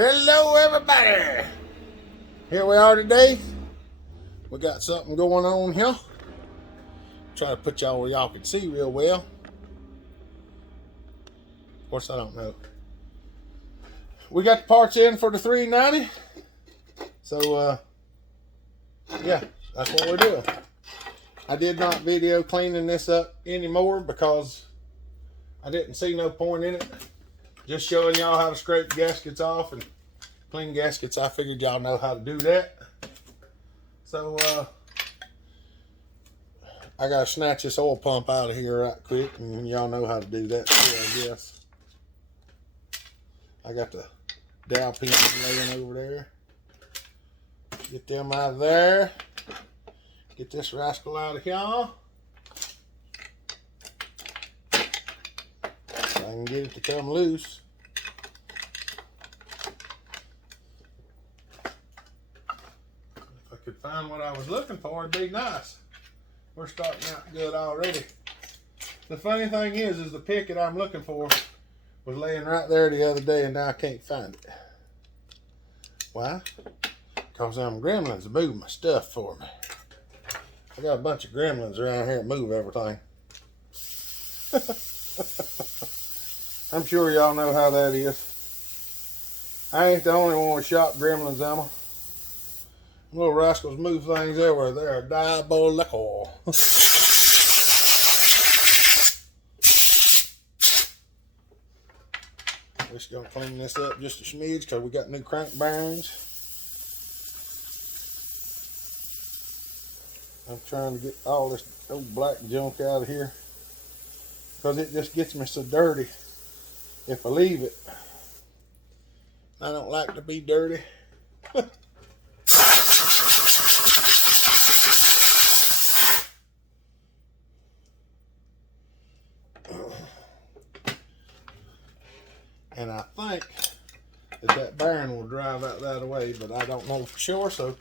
Hello everybody! Here we are today. We got something going on here. Try to put y'all where y'all can see real well. Of course I don't know. We got the parts in for the 390. So yeah, that's what we're doing. I did not video cleaning this up anymore because I didn't see no point in it. Just showing y'all how to scrape gaskets off and clean gaskets. I figured y'all know how to do that. So I gotta snatch this oil pump out of here right quick, and y'all know how to do that too, I guess. I got the dowel pins laying over there. Get them out of there. Get this rascal out of here. So I can get it to come loose. If I could find what I was looking for, it'd be nice. We're starting out good already. The funny thing is the picket I'm looking for was laying right there the other day, and now I can't find it. Why? Because them gremlins move my stuff for me. I got a bunch of gremlins around here that move everything. I'm sure y'all know how that is. I ain't the only one with shop gremlins, Emma. Little rascals move things everywhere. They're diabolical. We're just gonna clean this up just a smidge because we got new crank bearings. I'm trying to get all this old black junk out of here because it just gets me so dirty if I leave it. I don't like to be dirty. And I think that bearing will drive out that way, but I don't know for sure. So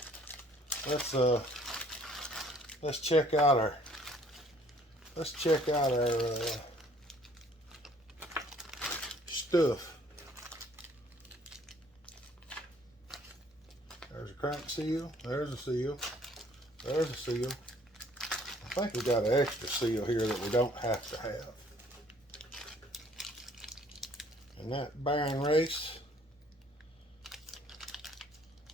let's check out our stuff. There's a crank seal. There's a seal. There's a seal. I think we got an extra seal here that we don't have to have. And that bearing race,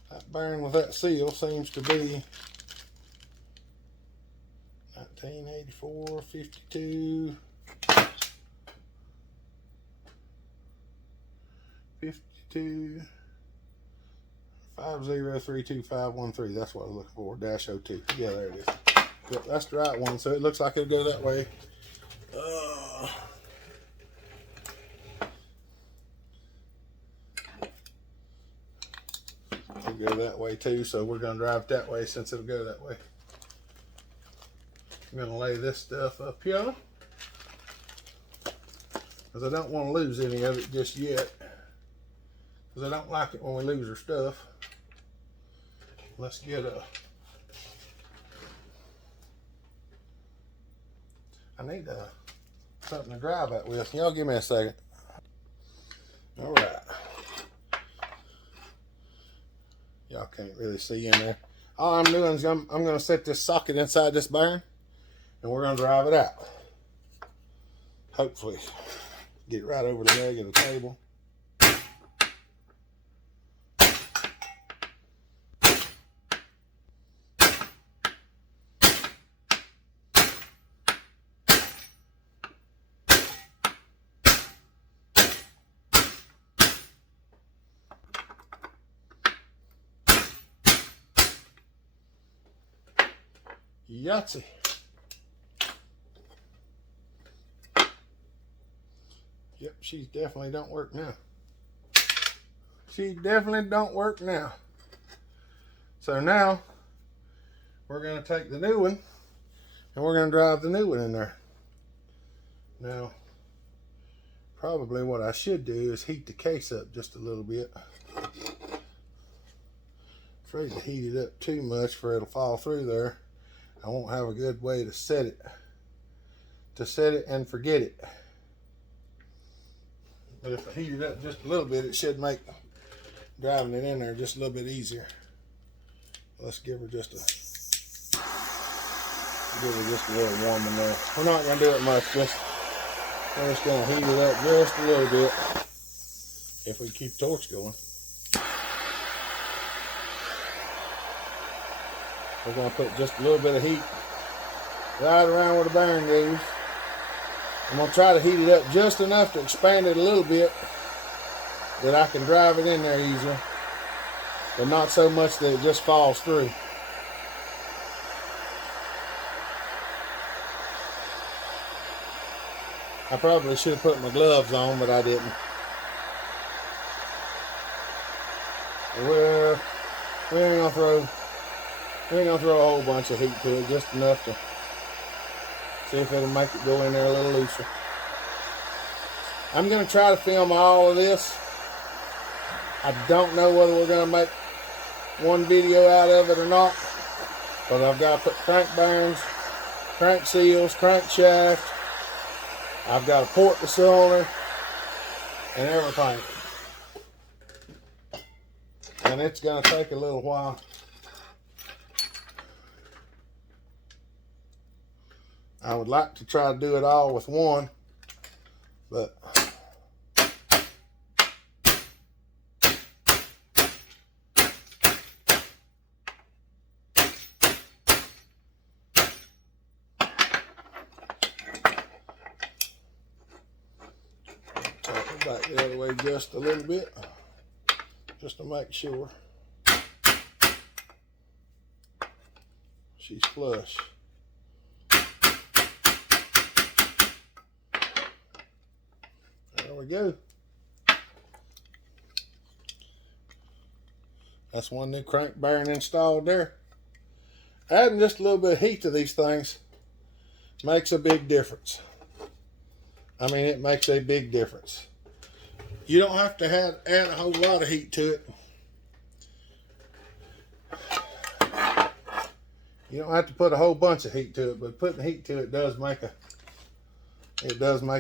that bearing with that seal seems to be 1984, 52, 52, 5032513. That's what I was looking for. -02. Yeah, there it is. Yep, that's the right one. So it looks like it'll go that way. It'll go that way too. So we're gonna drive that way since it'll go that way. I'm gonna lay this stuff up here because I don't want to lose any of it just yet, because I don't like it when we lose our stuff. Let's get I need something to drive that with. Y'all give me a second. All right. Y'all can't really see in there. All I'm doing is I'm going to set this socket inside this bearing, and we're going to drive it out. Hopefully get right over the leg of the table. Yahtzee. Yep, she definitely don't work now. She definitely don't work now. So now we're going to take the new one and we're going to drive the new one in there. Now, probably what I should do is heat the case up just a little bit. Afraid to heat it up too much for it'll fall through there. I won't have a good way to set it and forget it. But if I heat it up just a little bit, it should make driving it in there just a little bit easier. Let's give her just a little warm in there. We're not gonna do it much. We're just gonna heat it up just a little bit if we keep the torch going. We're gonna put just a little bit of heat right around where the bearing goes. I'm gonna try to heat it up just enough to expand it a little bit that I can drive it in there easier, but not so much that it just falls through. I probably should have put my gloves on, but I didn't. Well, we ain't gonna throw a whole bunch of heat to it, just enough to see if it'll make it go in there a little looser. I'm gonna try to film all of this. I don't know whether we're gonna make one video out of it or not, but I've got to put crank bearings, crank seals, crankshaft. I've got to port the cylinder and everything. And it's going to take a little while. I would like to try to do it all with one, but back the other way just a little bit, just to make sure she's flush. There we go. That's one new crank bearing installed there. Adding just a little bit of heat to these things makes a big difference. I mean, it makes a big difference. You don't have to add a whole lot of heat to it. You don't have to put a whole bunch of heat to it, but putting heat to it does make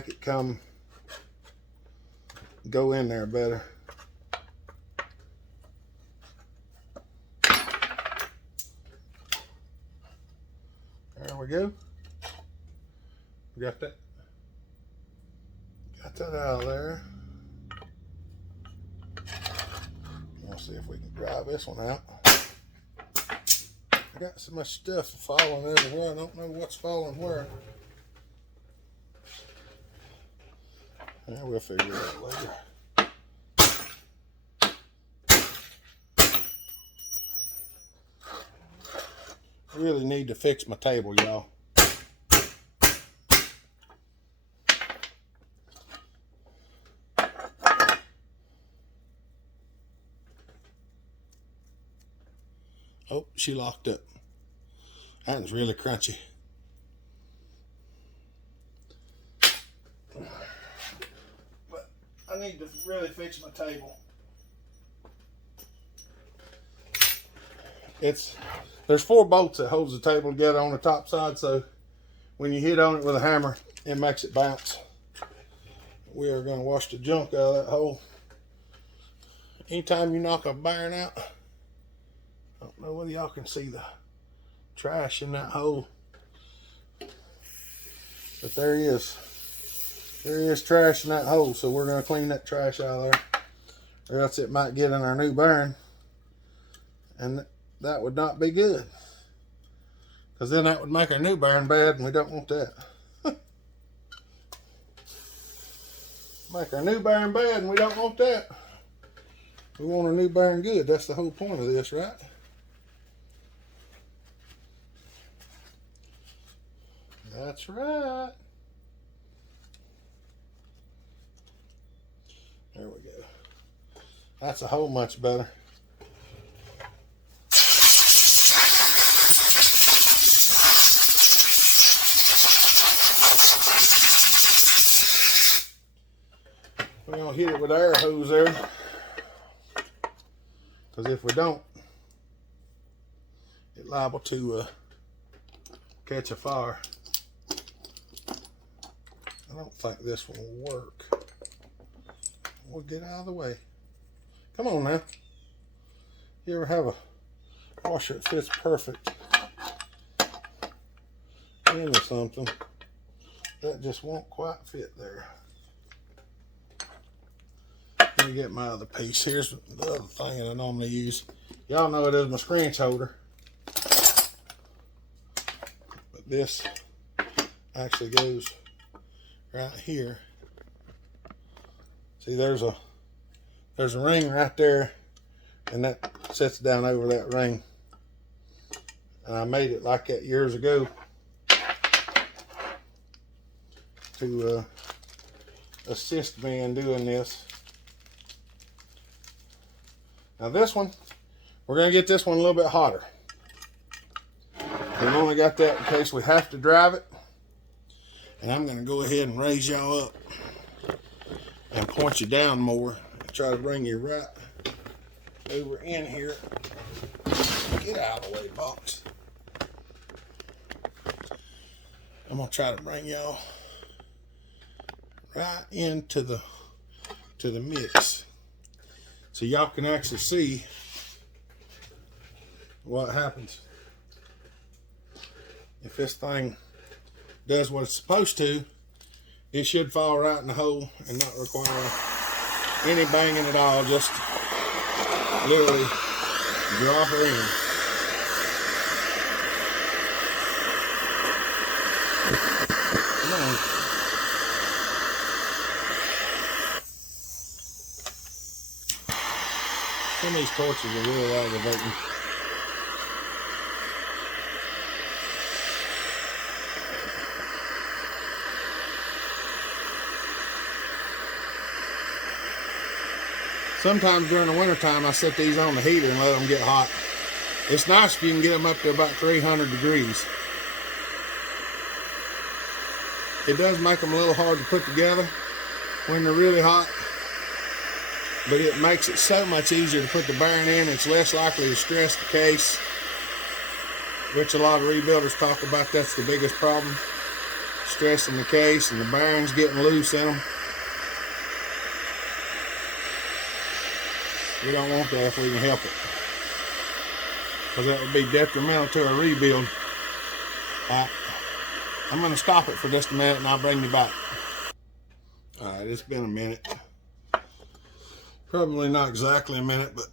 it go in there better. There we go. We got that out of there. We'll see if we can dry this one out. I got so much stuff falling everywhere. I don't know what's falling where. Yeah, we'll figure it out later. I really need to fix my table, y'all. Oh, she locked up. That was really crunchy. But I need to really fix my table. There's 4 bolts that holds the table together on the top side, so when you hit on it with a hammer, it makes it bounce. We are going to wash the junk out of that hole. Anytime you knock a bearing out, I don't know whether y'all can see the trash in that hole, but there is trash in that hole, so we're going to clean that trash out of there, or else it might get in our new bearing, and that would not be good, because then that would make our new bearing bad, and we don't want that. Make our new bearing bad, and we don't want that. We want our new bearing good. That's the whole point of this, right? That's right. There we go. That's a whole much better. We're going to hit it with our air hose there, because if we don't, it's liable to catch a fire. I don't think this one will work. We'll get out of the way. Come on now. You ever have a washer that fits perfect into something that just won't quite fit there? Let me get my other piece. Here's the other thing that I normally use. Y'all know it is my scrunch holder. But this actually goes right here. See, there's a ring right there, and that sits down over that ring. And I made it like that years ago to assist me in doing this. Now this one, we're going to get this one a little bit hotter. We've only got that in case we have to drive it. And I'm going to go ahead and raise y'all up and point you down more and try to bring you right over in here. Get out of the way, box. I'm going to try to bring y'all right into the mix, so y'all can actually see what happens if this thing does what it's supposed to. It should fall right in the hole and not require any banging at all. Just literally drop her in. Come on. Some of these torches are really aggravating. Sometimes during the winter time, I set these on the heater and let them get hot. It's nice if you can get them up to about 300 degrees. It does make them a little hard to put together when they're really hot, but it makes it so much easier to put the bearing in. It's less likely to stress the case, which a lot of rebuilders talk about. That's the biggest problem, stressing the case and the bearings getting loose in them. We don't want that if we can help it, because that would be detrimental to our rebuild. I'm going to stop it for just a minute and I'll bring you back. Alright, it's been a minute. Probably not exactly a minute, but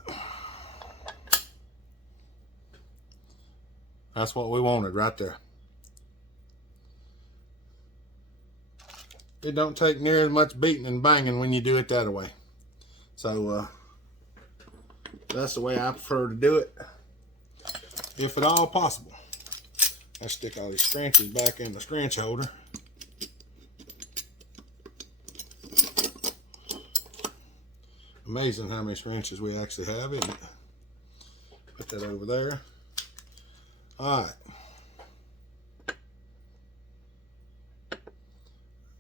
that's what we wanted right there. It don't take near as much beating and banging when you do it that way. So that's the way I prefer to do it, if at all possible. Let's stick all these scrunches back in the scrunch holder. Amazing how many scrunches we actually have, isn't it? Put that over there. Alright.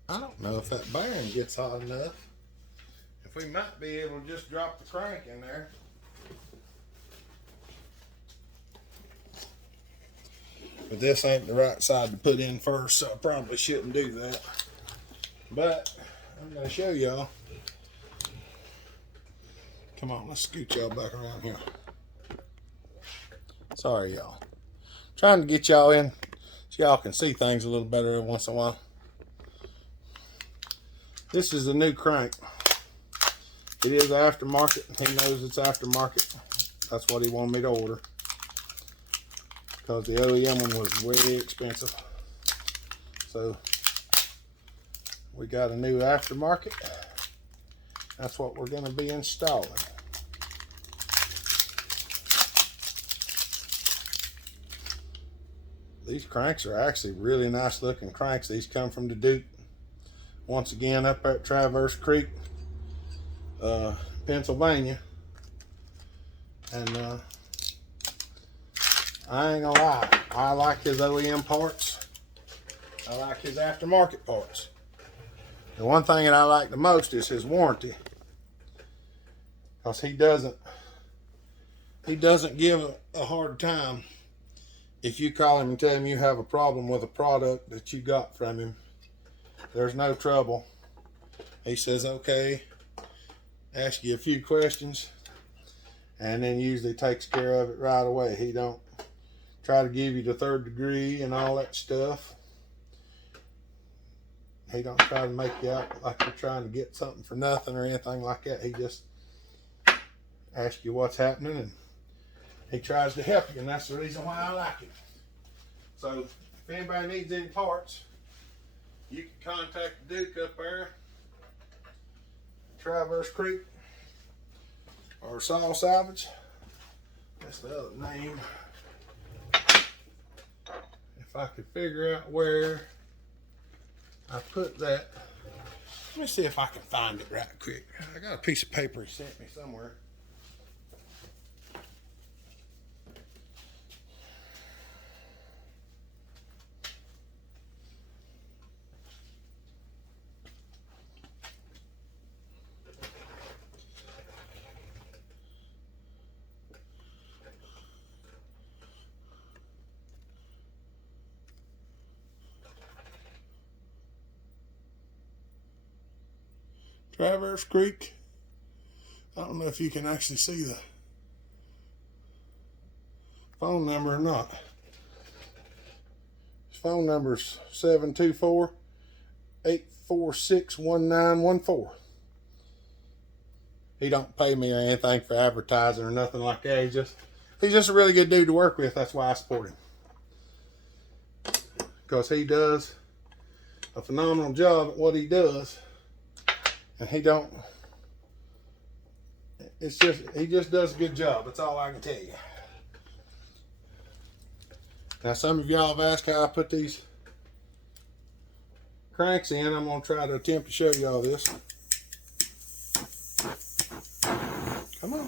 I don't know if that bearing gets hot enough. If we might be able to just drop the crank in there. But this ain't the right side to put in first, so I probably shouldn't do that. But I'm going to show y'all. Come on, let's scoot y'all back around here. Sorry, y'all. Trying to get y'all in so y'all can see things a little better every once in a while. This is a new crank. It is aftermarket. He knows it's aftermarket. That's what he wanted me to order, because the OEM one was way expensive. So we got a new aftermarket. That's what we're going to be installing. These cranks are actually really nice looking cranks. These come from the Duke. Once again, up at Traverse Creek, Pennsylvania. And I ain't gonna lie, I like his OEM parts. I like his aftermarket parts. The one thing that I like the most is his warranty, because he doesn't give a hard time if you call him and tell him you have a problem with a product that you got from him. There's no trouble. He says, okay, ask you a few questions, and then usually takes care of it right away. He don't try to give you the third degree and all that stuff. He don't try to make you out like you're trying to get something for nothing or anything like that. He just asks you what's happening, and he tries to help you, and that's the reason why I like him. So if anybody needs any parts, you can contact the Duke up there, Traverse Creek, or Saw Salvage. That's the other name. If I could figure out where I put that. Let me see if I can find it right quick. I got a piece of paper he sent me somewhere. Traverse Creek. I don't know if you can actually see the phone number or not. His phone number is 724-846-1914. He don't pay me or anything for advertising or nothing like that. He's just a really good dude to work with. That's why I support him. Because he does a phenomenal job at what he does. And he just does a good job. That's all I can tell you. Now, some of y'all have asked how I put these cranks in. I'm going to try to attempt to show y'all this. Come on.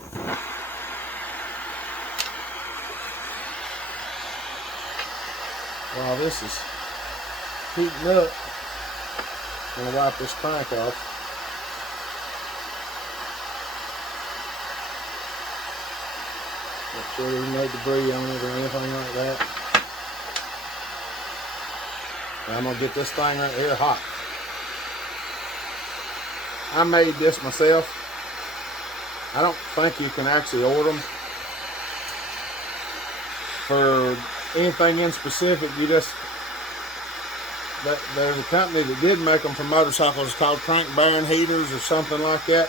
While this is heating up, I'm going to wipe this crank off. Make sure there's no debris on it or anything like that. And I'm going to get this thing right here hot. I made this myself. I don't think you can actually order them for anything in specific. There's a company that did make them for motorcycles. It's called crank bearing heaters or something like that.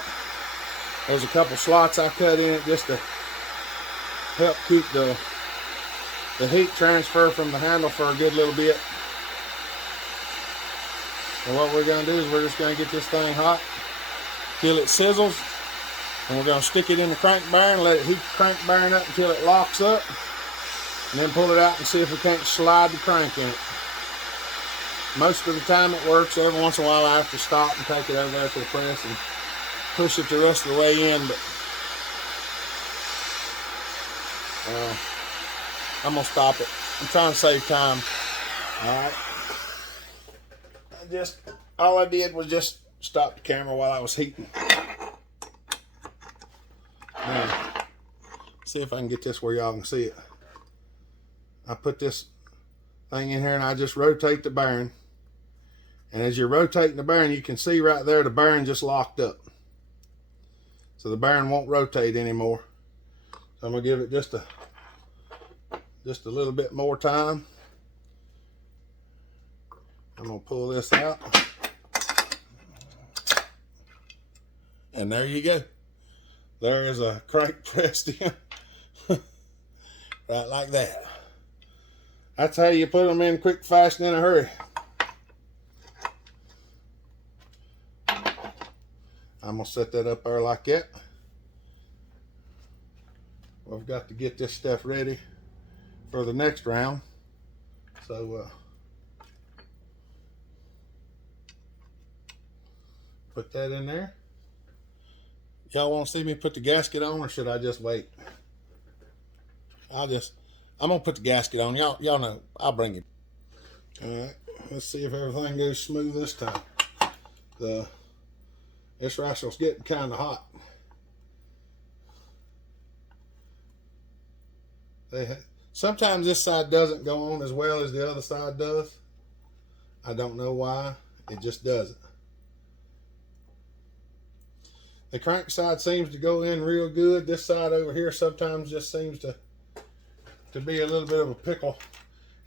There's a couple slots I cut in it just to help keep the heat transfer from the handle for a good little bit. And what we're going to do is we're just going to get this thing hot till it sizzles, and we're going to stick it in the crank bearing, let it heat the crank bearing up until it locks up, and then pull it out and see if we can't slide the crank in it. Most of the time it works. Every once in a while I have to stop and take it over there to the press and push it the rest of the way in, but I'm going to stop it. I'm trying to save time. Alright. All I did was just stop the camera while I was heating. Now, see if I can get this where y'all can see it. I put this thing in here and I just rotate the bearing. And as you're rotating the bearing, you can see right there the bearing just locked up. So the bearing won't rotate anymore. So I'm going to give it just a little bit more time. I'm going to pull this out. And there you go. There is a crank pressed in. Right like that. That's how you put them in quick fashion in a hurry. I'm going to set that up there like that. We've got to get this stuff ready for the next round. So, put that in there. Y'all want to see me put the gasket on, or should I just wait? I'm going to put the gasket on. Y'all know, I'll bring it. All right, let's see if everything goes smooth this time. This rascal's getting kind of hot. Sometimes this side doesn't go on as well as the other side does. I don't know why. It just doesn't. The crank side seems to go in real good. This side over here sometimes just seems to be a little bit of a pickle.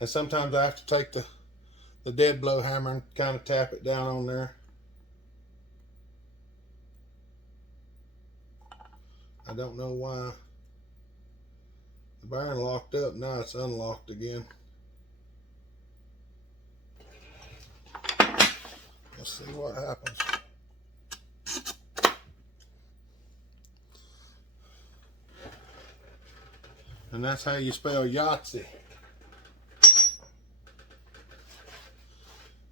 And sometimes I have to take the dead blow hammer and kind of tap it down on there. I don't know why the bearing locked up. Now it's unlocked again. Let's see what happens. And that's how you spell Yahtzee.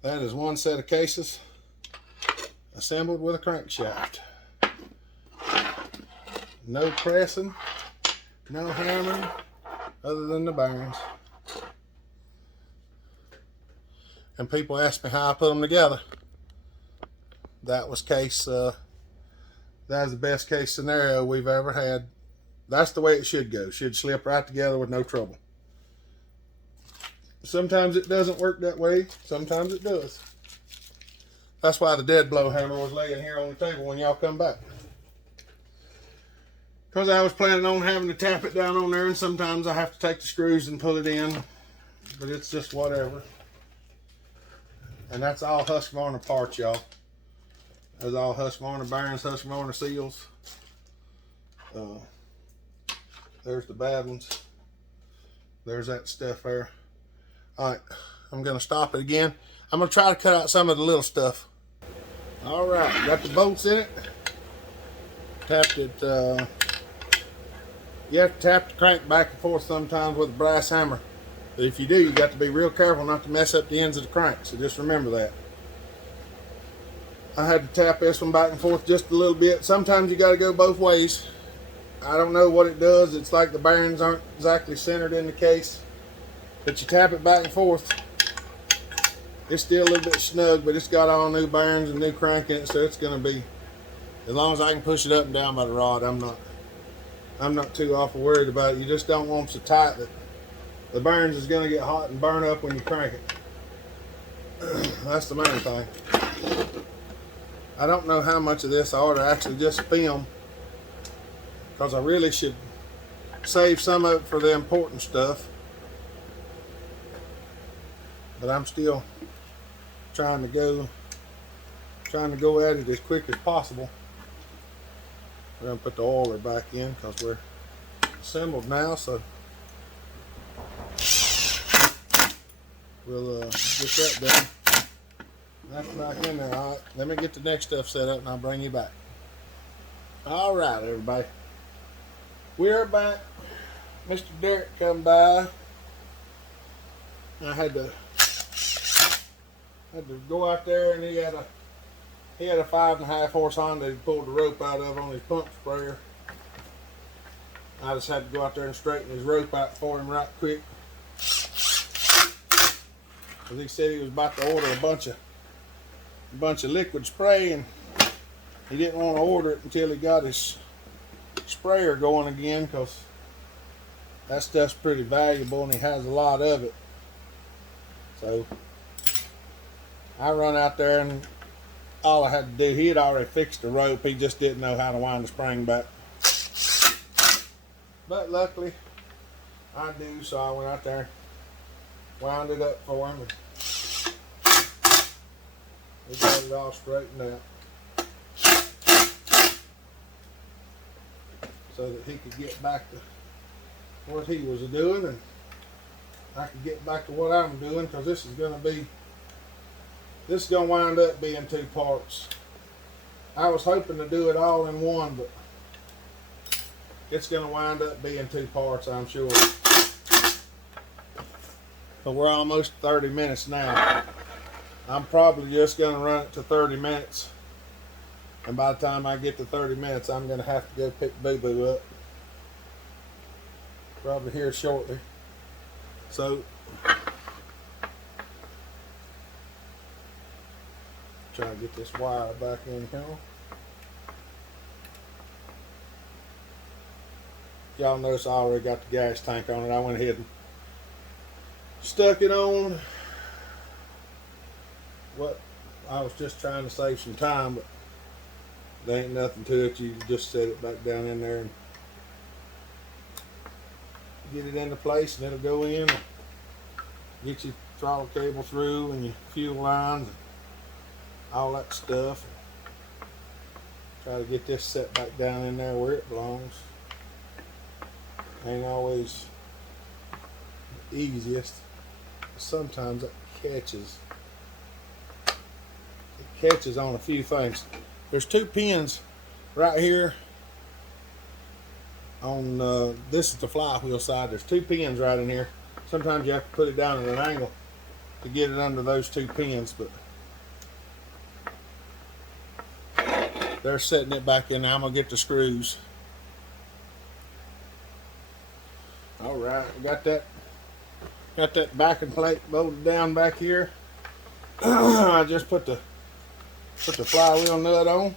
That is one set of cases assembled with a crankshaft. No pressing, no hammering, other than the bearings. And people ask me how I put them together. That was that was the best case scenario we've ever had. That's the way it should go. It should slip right together with no trouble. Sometimes it doesn't work that way. Sometimes it does. That's why the dead blow hammer was laying here on the table when y'all come back. Because I was planning on having to tap it down on there, and sometimes I have to take the screws and pull it in. But it's just whatever. And that's all Husqvarna parts, y'all. That's all Husqvarna bearings, Husqvarna seals. There's the bad ones. There's that stuff there. Alright, I'm going to stop it again. I'm going to try to cut out some of the little stuff. Alright, got the bolts in it. Tapped it. You have to tap the crank back and forth sometimes with a brass hammer. But if you do, you got to be real careful not to mess up the ends of the crank. So just remember that. I had to tap this one back and forth just a little bit. Sometimes you got to go both ways. I don't know what it does. It's like the bearings aren't exactly centered in the case. But you tap it back and forth. It's still a little bit snug, but it's got all new bearings and new crank in it, so it's going to be, as long as I can push it up and down by the rod, I'm not too awful worried about it. You just don't want them so tight that the bearings is going to get hot and burn up when you crank it. That's the main thing. I don't know how much of this I ought to actually just film, because I really should save some of it for the important stuff. But I'm still trying to go at it as quick as possible. We're going to put the oiler back in because we're assembled now, so we'll get that done. That's back in there. Alright, let me get the next stuff set up and I'll bring you back. Alright, everybody. We're back. Mr. Derek come by. I had to go out there, and he had a 5.5 horse Honda he pulled the rope out of on his pump sprayer. I just had to go out there and straighten his rope out for him right quick. Because he said he was about to order a bunch of liquid spray, and he didn't want to order it until he got his sprayer going again, because that stuff's pretty valuable and he has a lot of it. So I run out there, and all I had to do, he had already fixed the rope, he just didn't know how to wind the spring back. But luckily I do, so I went out there, wound it up for him, and we got it all straightened out so that he could get back to what he was doing, and I could get back to what I'm doing, because this is going to wind up being 2 parts. I was hoping to do it all in one, but it's going to wind up being 2 parts, I'm sure. But we're almost 30 minutes now. I'm probably just going to run it to 30 minutes. And by the time I get to 30 minutes, I'm going to have to go pick Boo Boo up. Probably here shortly. So, try to get this wire back in here. Y'all notice I already got the gas tank on it. I went ahead and stuck it on. What I was just trying to save some time, but There ain't nothing to it. You can just set it back down in there and get it into place, and it'll go in. Get your throttle cable through and your fuel lines and all that stuff. Try to get this set back down in there where it belongs. Ain't always the easiest. Sometimes it catches. It catches on a few things. There's two pins right here on this is the flywheel side. There's two pins right in here. Sometimes you have to put it down at an angle to get it under those two pins, but they're setting it back in. Now I'm gonna get the screws. All right, got that backing plate bolted down back here. I just put the flywheel nut on.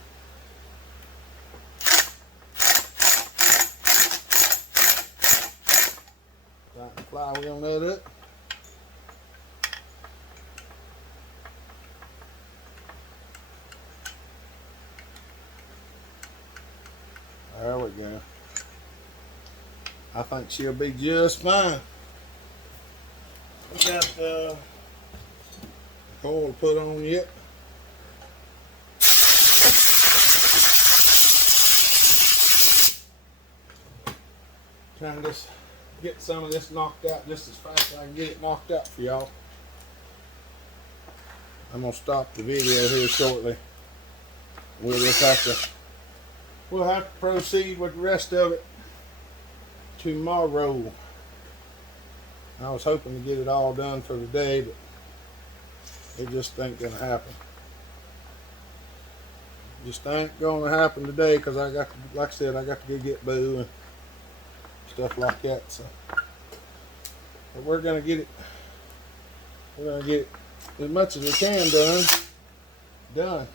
Got the flywheel nut up. There we go. I think she'll be just fine. We got the coil put on yet. Trying to just get some of this knocked out just as fast as I can get it knocked out for y'all. I'm gonna stop the video here shortly. We'll have to proceed with the rest of it tomorrow. I was hoping to get it all done for today, but it just ain't gonna happen. Just ain't gonna happen today because I got to, like I said, I got to go get Boo and stuff like that. So, but we're gonna get it. We're gonna get it as much as we can done. Go.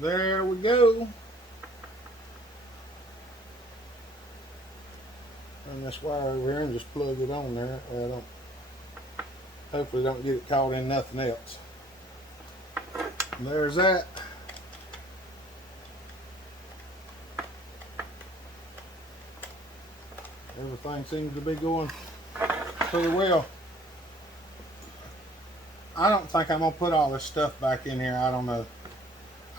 There we go. Run this wire over here and just plug it on there. Hopefully don't get it caught in nothing else. And there's that. Everything seems to be going pretty well. I don't think I'm gonna put all this stuff back in here. I don't know.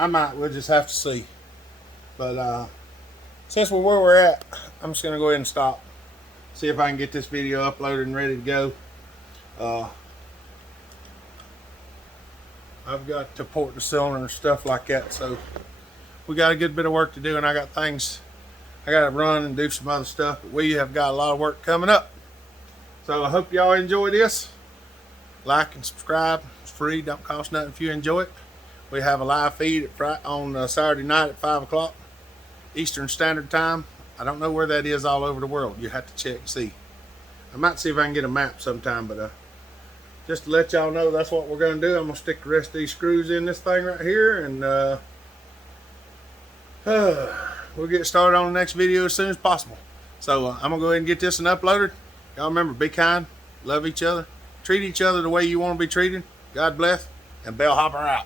I might. We'll just have to see. But since we're where we're at, I'm just gonna go ahead and stop. See if I can get this video uploaded and ready to go. I've got to port the cylinder and stuff like that. So we got a good bit of work to do, and I got things. I got to run and do some other stuff. But we have got a lot of work coming up. So I hope y'all enjoy this. Like and subscribe. It's free, don't cost nothing if you enjoy it. We have a live feed on Saturday night at 5 o'clock Eastern Standard Time. I don't know where that is all over the world. You have to check and see. I might see if I can get a map sometime, but just to let y'all know that's what we're going to do. I'm going to stick the rest of these screws in this thing right here, and we'll get started on the next video as soon as possible. So I'm going to go ahead and get this one uploaded. Y'all remember, be kind, love each other. Treat each other the way you want to be treated. God bless, and Bellhopper out.